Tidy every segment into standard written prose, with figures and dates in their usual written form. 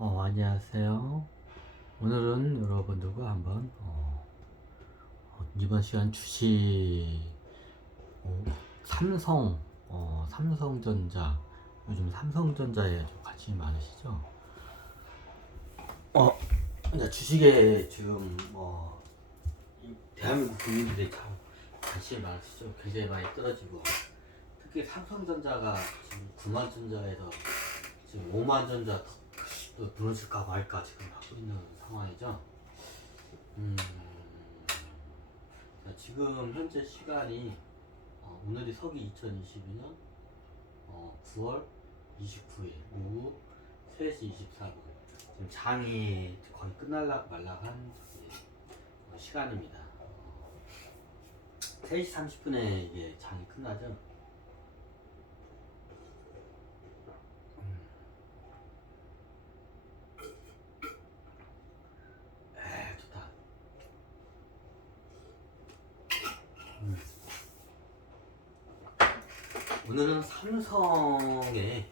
안녕하세요. 오늘은 여러분들과 한번 이번 시간 주식 삼성 삼성전자, 요즘 삼성전자에 좀 관심이 많으시죠? 이제 주식에 지금 대한민국 국민들이 참 관심이 많으시죠? 굉장히 많이 떨어지고, 특히 삼성전자가 지금 9만 전자에서 지금 5만 전자 또 무너질까 말까 지금 하고 있는 상황이죠. 자, 지금 현재 시간이 오늘이 석이 2022년 9월 29일 오후 3시 24분. 지금 장이 거의 끝날락 말락한 시간입니다. 3시 30분에 이게 장이 끝나죠. 좋다. 오늘은 삼성의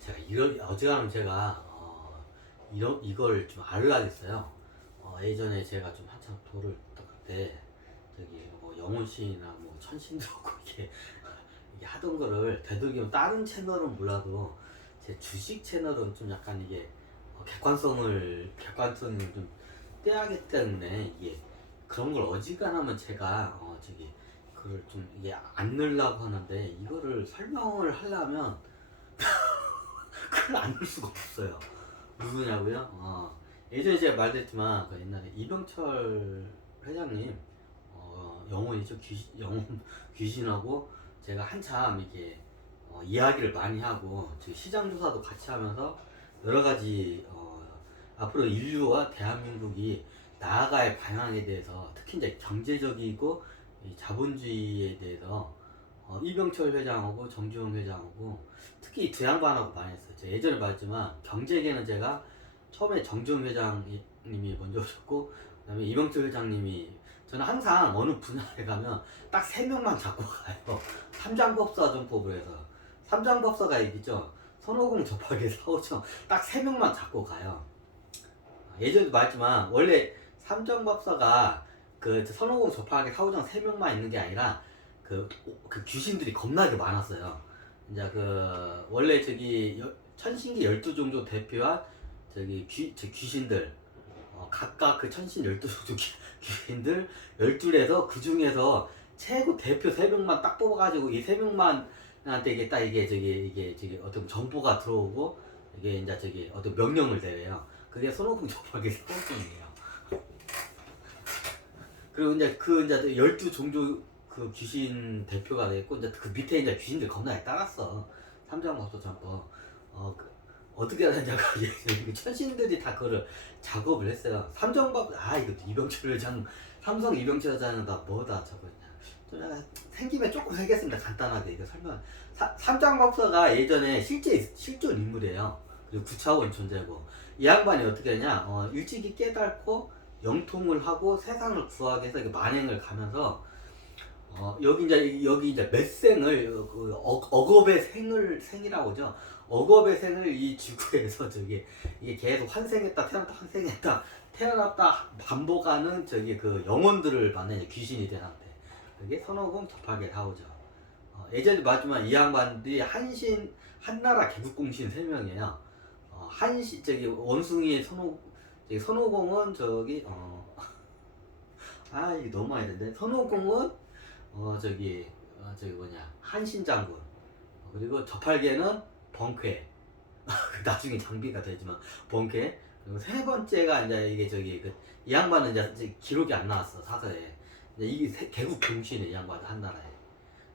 제가 이걸 어지간하면 제가 이걸 좀 알려야겠어요. 예전에 제가 좀 한참 돌을 닦을 때 저기 영훈 씨나 천신들하고 이게 하던 거를 되도록이면 다른 채널은 몰라도 제 주식 채널은 좀 약간 이게 객관성을 좀 떼야하기 때문에 이게 그런 걸 어지간하면 제가 그걸 좀 이게 안 넣으려고 하는데, 이거를 설명을 하려면 그걸 안 넣을 수가 없어요. 누구냐고요? 예전에 제가 말했지만 그 옛날에 이병철 회장님, 영혼이죠. 영혼 귀신하고 제가 한참 이게 이야기를 많이 하고 시장 조사도 같이 하면서 여러 가지 앞으로 인류와 대한민국이 나아갈 방향에 대해서, 특히 이제 경제적이고 이 자본주의에 대해서 이병철 회장하고 정주영 회장하고 특히 이 두 양반하고 많이 했어요. 제가 예전에 말했지만 경제계는 제가 처음에 정주영 회장님이 먼저 오셨고, 그다음에 이병철 회장님이, 저는 항상 어느 분야에 가면 딱 세 명만 잡고 가요. 삼장법사 전법을 해서. 삼장법사가 있죠. 손오공 접하기 사오정, 딱 세 명만 잡고 가요. 예전에도 말했지만 원래 삼장법사가 그 손오공 접하기 사오정 세 명만 있는 게 아니라 그 귀신들이 겁나게 많았어요. 이제 그 원래 천신기 12종족 대표와 귀신들, 각각 그 천신 12종족 귀신들 12에서 그 중에서 최고 대표 3명만 딱 뽑아가지고 이 3명만한테 이게 딱 이게 어떤 정보가 들어오고, 이게 이제 어떤 명령을 내려요. 그게 손오공 접하기 사오정이에요. 그리고 이제 12종족 그 귀신 대표가 됐고, 이제 그 밑에 이제 귀신들 겁나게 따랐어. 삼장법사 전법. 어떻게 하냐고 천신들이 다 그거를 작업을 했어요. 삼정법, 이거 이병철 회장, 삼성 이병철 회장은 다 뭐다 저거냐. 좀 약간 생김에 조금 하겠습니다. 간단하게 이거 설명. 삼장법사가 예전에 실존 인물이에요. 그리고 구차원 존재고, 이 양반이 어떻게 하냐, 일찍이 깨닫고 영통을 하고 세상을 구하기 위해서 만행을 가면서 여기 이제 몇 생을 억업의 생이라고 하죠. 억업의 생을 이 지구에서 이게 계속 환생했다 태어났다 반복하는 그 영혼들을 만나는 귀신이 된 상태. 그게 손오공 접하게 나오죠. 예전에 말했지만 이 양반들이 한나라 개국공신 3명이에요. 원숭이 손오공은 이게 너무 많이 되는데, 손오공은 한신장군, 그리고 저팔계는 번쾌, 나중에 장비가 되지만 번쾌. 그리고 세 번째가 이제 이 양반은 이제 기록이 안 나왔어 사서에. 이제 이게 개국 공신이 이 양반 한나라에.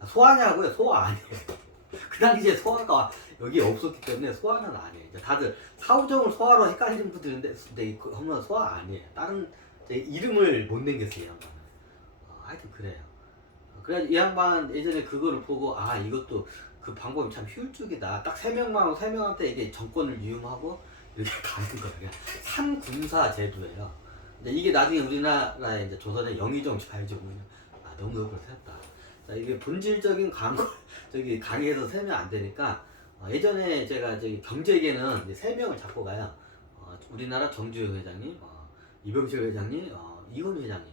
소아냐고요? 소아 아니에요. 그 당시에 소아가 여기 없었기 때문에 소아는 아니에요. 이제 다들 사우정을 소아로 헷갈리는 분들인데, 그러면 소아 아니에요. 다른 이름을 못 남겼어요, 이 양반은. 하여튼 그래요. 그래서 이 양반 예전에 그거를 보고, 이것도 그 방법이 참 효율적이다. 딱 3명한테 이게 정권을 이용하고 이렇게 가는 거예요. 삼군사 제도예요. 근데 이게 나중에 우리나라에 이제 조선의 영의정 좌의정은 너무 욕을 했다. 자, 이게 본질적인 강의에서 세면 안 되니까 예전에 제가 저기 경제계는 이제 세 명을 잡고 가요. 우리나라 정주영 회장님, 이병철 회장님, 이건희 회장님.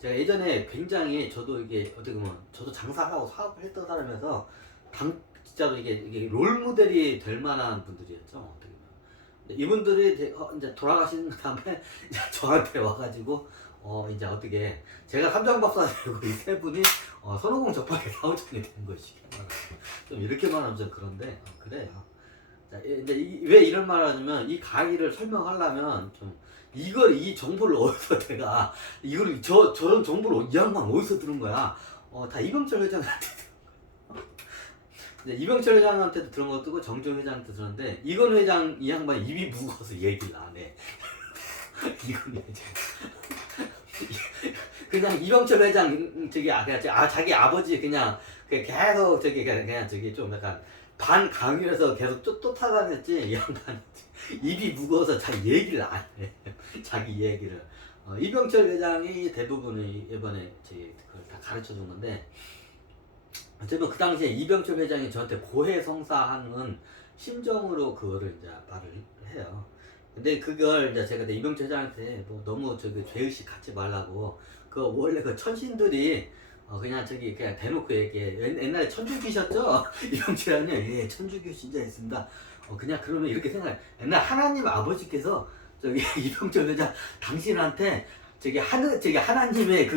제가 예전에 굉장히 저도 이게 어떻게 보면 저도 장사하고 사업을 했던 사람이어서 진짜로 이게 롤 모델이 될 만한 분들이었죠. 어떻게 보면. 근데 이분들이 이제 돌아가신 다음에 이제 저한테 와가지고 이제 어떻게 제가 삼장박사 되고 이 세 분이 손오공 접하게 사오정이 된 것이기 좀 이렇게 말하면 좀 그런데 그래요. 자, 이제 왜 이런 말을 하냐면 이 강의를 설명하려면 좀 이 정보를 어디서 내가 이걸 저런 정보를 이 양반 어디서 들은 거야? 다 이병철 회장한테 이병철 회장한테도 들은 것도 있고 정주영 회장한테 들었는데 이건 회장 이 양반 입이 무거워서 얘기를 안 해. 이건 회장 그냥 이병철 회장 자기 아버지 그냥 계속 그냥 좀 약간 반 강요해서 계속 쫓아다녔지 이 양반 입이 무거워서 자기 얘기를 안 해. 자기 얘기를. 이병철 회장이 대부분이 이번에 그걸 다 가르쳐 준 건데 어쩌면 그 당시에 이병철 회장이 저한테 고해성사하는 심정으로 그거를 이제 말을 해요. 근데 그걸 이제 제가 이병철 회장한테 뭐 너무 죄의식 갖지 말라고 원래 천신들이 그냥 그냥 대놓고 얘기해. 옛날에 천주교셨죠? 이병철 회장님 예 천주교 신자였습니다. 그냥 그러면 이렇게 생각해. 옛날 하나님 아버지께서 이병철 회장 당신한테 하나님의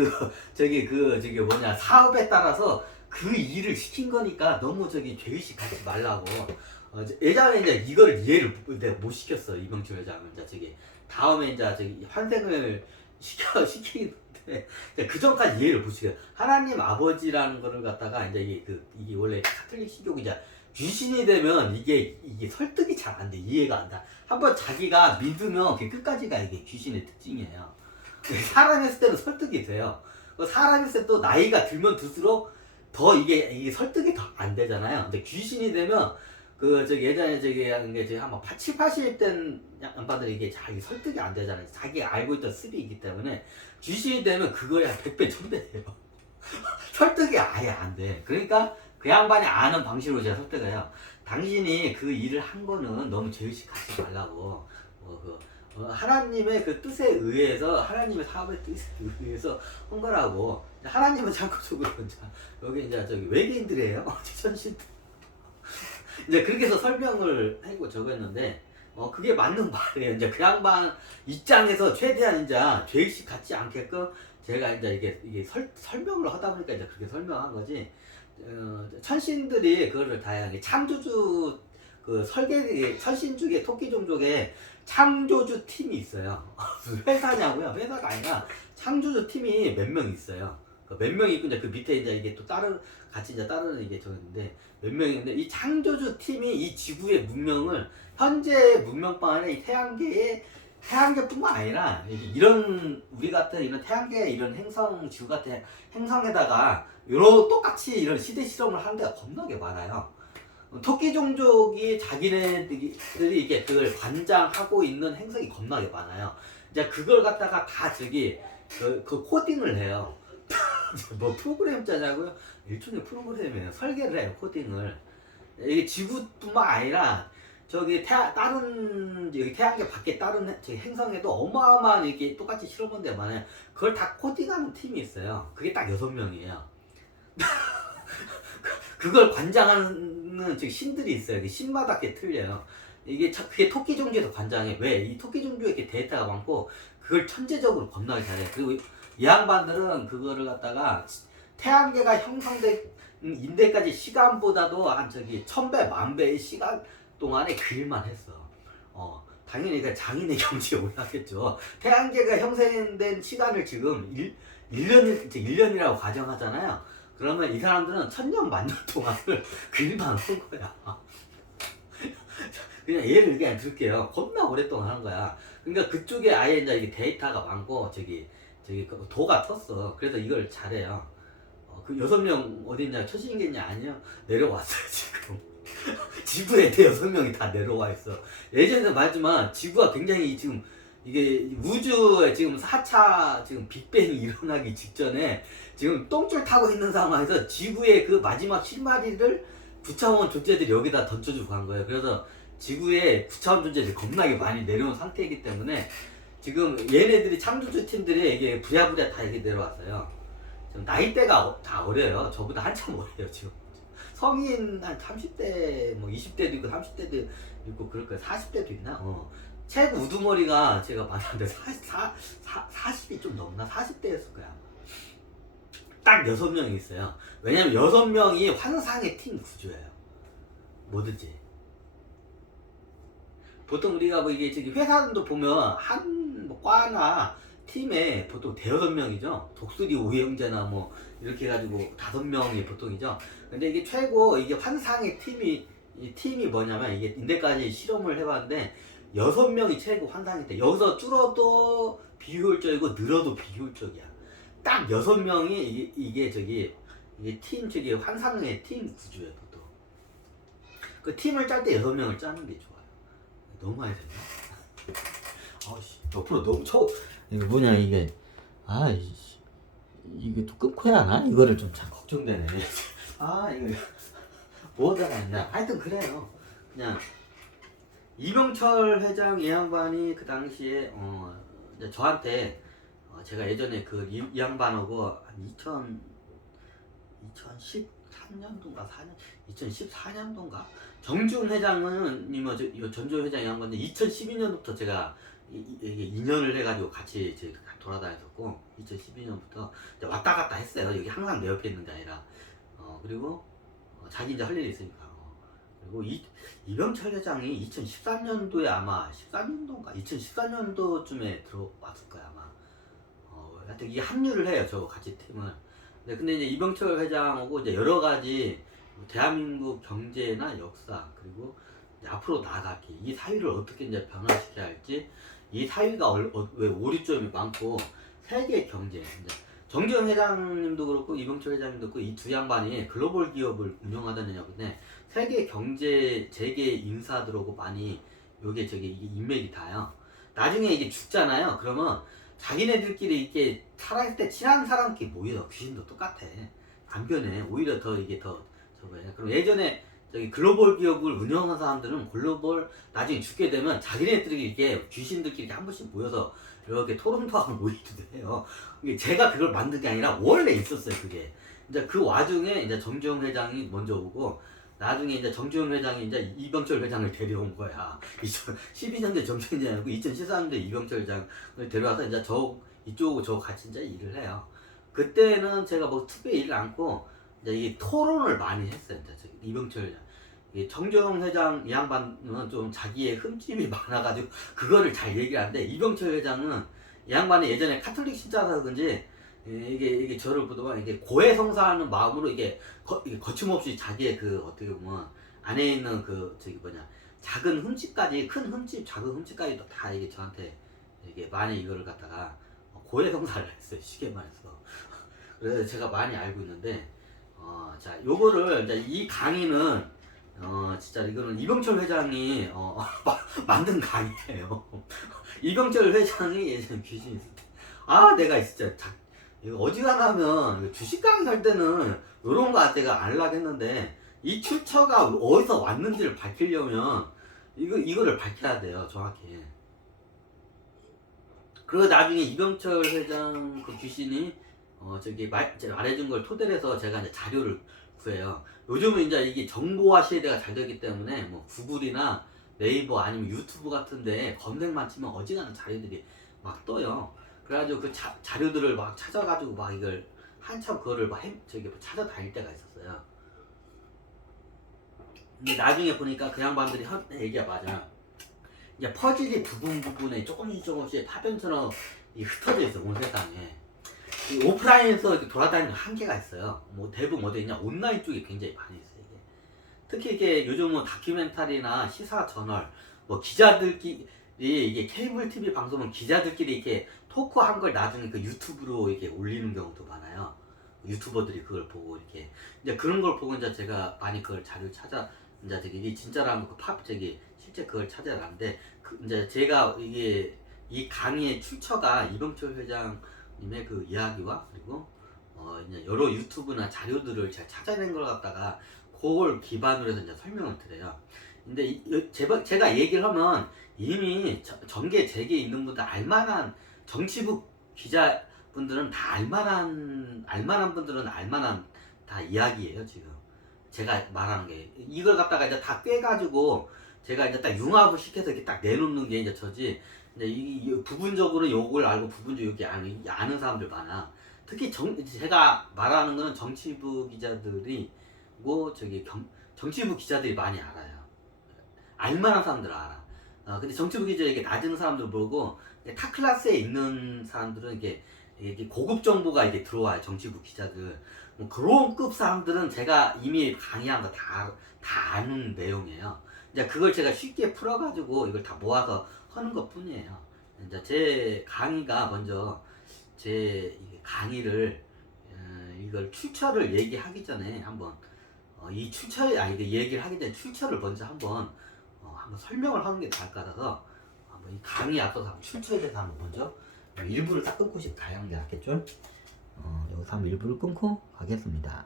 사업에 따라서 그 일을 시킨 거니까 너무 죄의식 갖지 말라고. 예전에 이제 이걸 이해를 내가 못 시켰어 이병철 회장은 이제 다음에 이제 환생을 시키는데 그 전까지 이해를 못 시켜. 하나님 아버지라는 거를 갖다가 이제 이게 원래 카톨릭 신교가 이제 귀신이 되면 이게 설득이 잘 안 돼. 이해가 안 돼. 한번 자기가 믿으면 끝까지가 이게 귀신의 특징이에요. 사람이 했을 때는 설득이 돼요. 사람이 했을 때 또 나이가 들면 들수록 더 이게 설득이 더 안 되잖아요. 근데 귀신이 되면 예전에 한 70, 80된 양반들이 이게 잘 설득이 안 되잖아요. 자기가 알고 있던 습이 있기 때문에 귀신이 되면 그거야 100배, 1000배예요. 설득이 아예 안 돼. 그러니까 그 양반이 아는 방식으로 제가 설득해요. 당신이 그 일을 한 거는 너무 죄의식 갖지 말라고. 하나님의 그 뜻에 의해서 하나님의 사업의 뜻에 의해서 한 거라고. 하나님은 참고적으로 여기 이제 외계인들이에요. 천신들. 이제 그렇게 해서 설명을 하고 적었는데 그게 맞는 말이에요. 이제 그 양반 입장에서 최대한 이제 죄의식 갖지 않게끔 제가 이제 이게 설명을 하다 보니까 이제 그렇게 설명한 거지. 천신들이 그거를 다양하게 창조주 천신족의 토끼종족에 창조주 팀이 있어요. 무슨 회사냐고요? 회사가 아니라 창조주 팀이 몇 명 있어요. 몇 명이 있고 이제 그 밑에 이제 이게 또 같이 이제 다른 이게 저는데 몇 명이 있는데 이 창조주 팀이 이 지구의 문명을 현재 문명뿐 아니라 이 태양계뿐만 아니라 이런 우리 같은 이런 태양계 이런 지구 같은 행성에다가 똑같이 이런 시대 실험을 하는 데가 겁나게 많아요. 토끼 종족이 자기네들이 이게 그걸 관장하고 있는 행성이 겁나게 많아요. 이제 그걸 갖다가 다 그 코딩을 해요. 뭐 프로그램 짜자고요? 일종의 프로그램이에요. 설계를 해요, 코딩을. 이게 지구뿐만 아니라 다른 여기 태양계 밖에 다른 행성에도 어마어마한 이게 똑같이 실험한 데 많아요. 그걸 다 코딩하는 팀이 있어요. 그게 딱 6명이에요. 그걸 관장하는 신들이 있어요. 신마다 게 틀려요. 그게 토끼 종족에서 관장해. 왜? 이 토끼 종족에 이렇게 데이터가 많고 그걸 천재적으로 겁나게 잘해. 그리고 이 양반들은 그거를 갖다가 태양계가 형성된 인대까지 시간보다도 한 1000배, 10,000배의 시간 동안에 그 일만 했어. 당연히 그 장인의 경지에 올랐겠죠. 태양계가 형성된 시간을 지금 1년이라고 가정하잖아요. 그러면 이 사람들은 1000년, 10,000년 동안을 그 일만 한 거야. 그냥 예를 그냥 들게요. 겁나 오랫동안 한 거야. 그러니까 그쪽에 아예 이제 이게 데이터가 많고 도가 텄어. 그래서 이걸 잘해요. 그 6명 어디 있냐? 초신계냐? 아니요. 내려왔어요, 지금. 지구에 6명이 다 내려와 있어. 예전에도 말했지만 지구가 굉장히 지금 이게 우주에 지금 4차 빅뱅이 일어나기 직전에 지금 똥줄 타고 있는 상황에서 지구의 그 마지막 실마리를 부차원 존재들이 여기다 던져주고 간 거예요. 그래서 지구에 부차원 존재들이 겁나게 많이 내려온 상태이기 때문에 지금 얘네들이 창조주 팀들이 이게 부랴부랴 다 이게 내려왔어요. 지금 나이대가 다 어려요. 저보다 한참 어려요 지금. 성인 한 30대 뭐 20대도 있고 30대도 있고 그럴 거예요. 40대도 있나? 최고 우두머리가 제가 봤는데 40이 좀 넘나? 40대였을 거야. 딱 6명이 있어요. 왜냐면 6명이 환상의 팀 구조예요. 뭐든지. 보통 우리가 뭐 이게 저기 회사도 보면 한뭐 과나 팀에 보통 대여섯 명이죠. 독수리 오형제나 뭐 이렇게 해가지고 5명이 보통이죠. 근데 이게 최고 이게 환상의 팀이 이 팀이 뭐냐면 이게 인대까지 실험을 해봤는데 6명이 최고 환상이 돼. 여기서 줄어도 비효율적이고 늘어도 비효율적이야. 딱 6명이 이게 저기 이게 팀 저기 환상의 팀 구조예요 보통. 그 팀을 짤 때 6명을 짜는 게 좋아요. 너무 많이 됐나? 아씨 옆으로 너무 이거 뭐냐 이게 이게 또 끊고 해야 하나? 이거를 좀 참 걱정되네. 이거 뭐하다가 했냐? 하여튼 그래요. 그냥 이병철 회장 이 양반이 그 당시에 이제 저한테 제가 예전에 그 이 양반하고 한 2013년도인가 2014년도인가 정준 회장은 전조 회장 양반은 2012년부터 제가 이게 인연을 해가지고 같이 이제 돌아다녔었고 2012년부터 왔다 갔다 했어요. 여기 항상 내 옆에 있는 게 아니라 그리고 자기 이제 할 일이 있으니까 그리고 이병철 회장이 2013년도에 아마 13년도인가 2014년도쯤에 들어왔을 거야 아마. 하여튼 이게 합류를 해요 저 같이 팀을. 근데 이제 이병철 회장하고 이제 여러 가지 대한민국 경제나 역사 그리고 이제 앞으로 나아가기 이 사회를 어떻게 이제 변화시켜야 할지 이 사회가 왜 오류점이 많고 세계 경제 이제 정재영 회장님도 그렇고 이병철 회장님도 그렇고 이 두 양반이 글로벌 기업을 운영하다는 얘기인데 세계 경제 재계 인사들하고 많이 요게 저기 이게 인맥이 닿아요. 나중에 이게 죽잖아요. 그러면 자기네들끼리 이렇게 살아있을 때 친한 사람끼리 모여서 귀신도 똑같아. 안 변해. 오히려 더 이게 더 저거예요. 그럼 예전에 저기 글로벌 기업을 운영한 사람들은 글로벌 나중에 죽게 되면 자기네들끼리 이렇게 귀신들끼리 한 번씩 모여서 이렇게 토론도 하고 모이기도 해요. 이게 제가 그걸 만든 게 아니라 원래 있었어요 그게. 이제 그 와중에 이제 정주영 회장이 먼저 오고 나중에 이제 정주영 회장이 이제 이병철 회장을 데려온 거야. 2012년도에 정주영 회장이고 2014년도에 이병철 회장을 데려와서 이제 이쪽하고 저 같이 이제 일을 해요. 그때는 제가 뭐 특별히 일을 않고 이제 이 토론을 많이 했어요. 이제 이병철 회장. 이 정주영 회장 이 양반은 좀 자기의 흠집이 많아가지고 그거를 잘 얘기를 하는데 이병철 회장은 이 양반이 예전에 카톨릭 신자라서 그런지 이게 저를 보더만 이게 고해성사하는 마음으로 이게 거침없이 자기의 그 어떻게 보면 안에 있는 그 저기 뭐냐 작은 흠집까지 큰 흠집 작은 흠집까지도 다 이게 저한테 이게 많이 이거를 갖다가 고해성사를 했어요 쉽게 말해서. 그래서 제가 많이 알고 있는데 자 요거를 이제 이 강의는 진짜 이거는 이병철 회장이 만든 강의예요. 이병철 회장이 예전에 귀신이 있을 때 내가 진짜 이거 어지간하면 주식 강의 할 때는 요런 거 내가 알려고 했는데 이 출처가 어디서 왔는지를 밝히려면 이거를 밝혀야 돼요 정확히. 그리고 나중에 이병철 회장 그 귀신이 제가 말해준 걸 토대로 해서 제가 이제 자료를 구해요. 요즘은 이제 이게 정보화 시대가 잘 되기 때문에 뭐 구글이나 네이버 아니면 유튜브 같은데 검색만 치면 어지간한 자료들이 막 떠요. 그래가지고 그 자료들을 막 찾아가지고 막 이걸 한참 그거를 막 찾아다닐 때가 있었어요. 근데 나중에 보니까 그 양반들이 한 얘기가 맞아. 이제 퍼즐이 부분에 조금씩 파편처럼 흩어져 있어 온 세상에. 오프라인에서 이렇게 돌아다니는 한계가 있어요. 뭐 대부분 어디 있냐 온라인 쪽이 굉장히 많이 있어요. 이게. 특히 이게 요즘은 다큐멘터리나 시사 저널, 뭐 기자들끼리 이게 케이블 TV 방송은 기자들끼리 이렇게 토크한 걸 나중에 그 유튜브로 이렇게 올리는 경우도 많아요. 유튜버들이 그걸 보고 이렇게 이제 그런 걸 보고 이제 제가 많이 그걸 자료를 찾아 이제 이게 진짜라면 실제 그걸 찾아놨는데 이제 제가 이게 이 강의의 출처가 이병철 회장님의 그 이야기와 그리고 이제 여러 유튜브나 자료들을 제가 찾아낸 걸 갖다가 그걸 기반으로 해서 이제 설명을 드려요. 근데 제가 얘기를 하면 이미 정계 재계에 있는 분들 알만한 정치부 기자분들은 다 알만한 분들은 알만한 다 이야기예요 지금. 제가 말하는 게 이걸 갖다가 이제 다 꿰가지고 제가 이제 딱 융합을 시켜서 이렇게 딱 내놓는 게 이제 저지. 이제 부분적으로 요걸 알고 부분적으로 이렇게 아는 사람들 많아. 특히 제가 말하는 거는 정치부 기자들이 고 정치부 기자들이 많이 알아요. 알만한 사람들 알아. 근데 정치부 기자 이게 낮은 사람들 보고 타 클래스에 있는 사람들은 이게 고급 정보가 이게 들어와요. 정치부 기자들. 뭐 그런 급 사람들은 제가 이미 강의한 거 다 아는 내용이에요. 이제 그걸 제가 쉽게 풀어가지고 이걸 다 모아서 하는 것 뿐이에요. 이제 제 강의가 먼저 제 강의를 이걸 출처를 얘기하기 전에 한번 이 얘기를 하기 전에 출처를 먼저 한번 설명을 하는 게 나을 것 같아서 한번 이 강의 앞서서 한번 출처에 대해서 한번 먼저 일부를 딱 끊고 가야 하는 게 낫겠죠? 여기서 한번 일부를 끊고 가겠습니다.